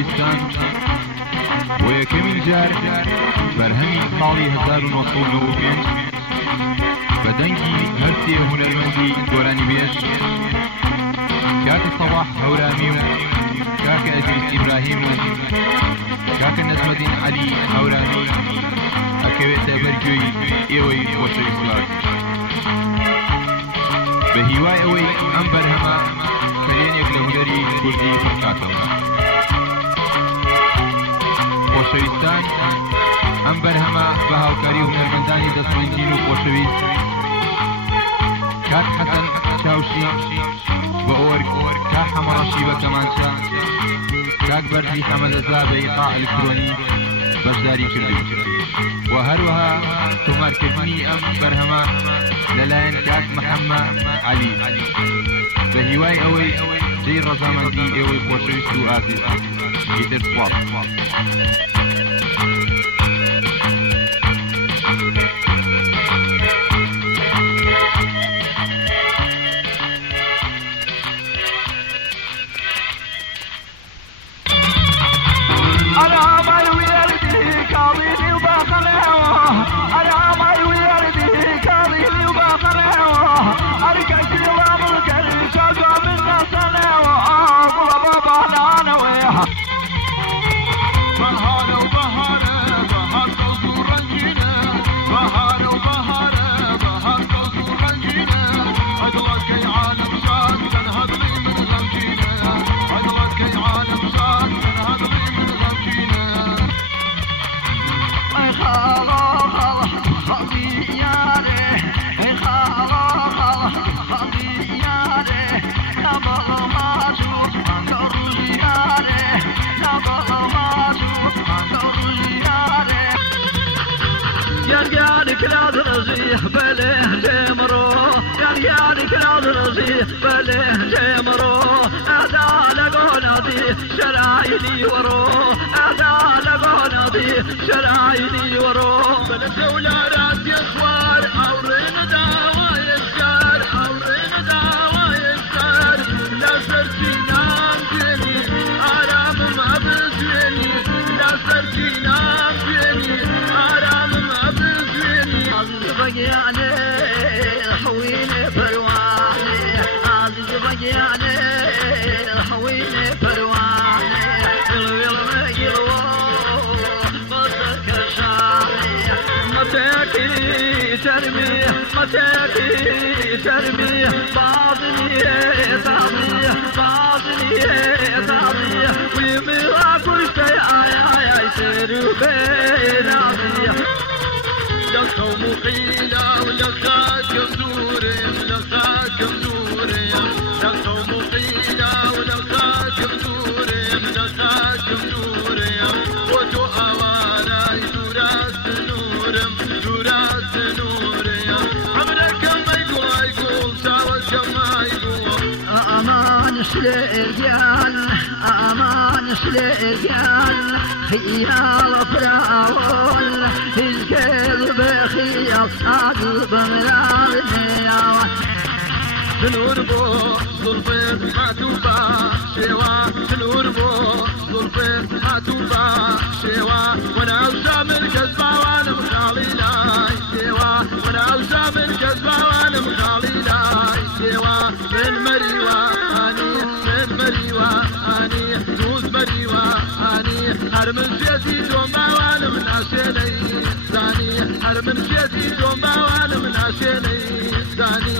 خۆشەویستان بۆ یەکەمین جار بەرهەمی ساڵی 1995 بە دەنگی هەرسێ هونەرمەندی گۆرانی بێژ کاکە سەڵاح هەورامی و کاکە ئەدریس ئیبراهیم و کاکە نەجمەدین عەلی هەورامی ئەکەوێتە بەرگوێی ئێوەی خۆشەویستان بە هیوای ئەوەی ئەم بەرهەمە کەرێنێک لە هونەری کوردی بکاتەوە. خۆشەویستان، ئەم بەرهەمە بە هاوکاری هونەرمەندانی دەستوێنجین و خۆشەویست کاک حەسەن چاوشی بە ئۆرگ، کاک حەمەڕەشی بە کەمانچە، کاک بەرزی حەمەدەزا بە ئیقاع ئەلکترۆنی بەشداری کردوون و هەروەها تۆمارکردنی ئەم بەرهەمە لەلایەن کاک محەممە عەلی بە هیوای ئەوەی جێی ڕەزامەندی ئێوەی خۆشەویست و ئازیز ئیتر سوپاس. شرايلي ورو بلد ولارات يخوار حورين داوا يسكر حورين داوا يسكر لا سرتي نام فيني آرام ما بزيني لا سرتي نام فيني آرام ما بزيني عزيز بقياني حويني برواني عزيز بقياني حويني برواني مساكي ترمي باطني تعطي باطني تعطي ويمراك وشتي يا يصير بين عطية لقوم قيلة ولقاك مزوري لقاك مزوري لقوم قيلة ولقاك مزوري لقاك مزوري وتو أواراي دورات نورم دورات نوري عمرك ما يقول ساوى كما يقول أمان سليقان أمان سليقان هي الفراول القلب خيال عقب مرارني تنور بو ظلفت حتوبا شوا تنور بو ظلفت حتوبا شوا وانا وسام الكذبة وانا مخالي لاي شوا وانا وسام الكذبة وانا مخالي لاي شوا من مريواني من مريواني دوز مريواني هرمن جدي دوما وانا من عشاني ثاني هرمن جدي دوما وانا من عشاني ثاني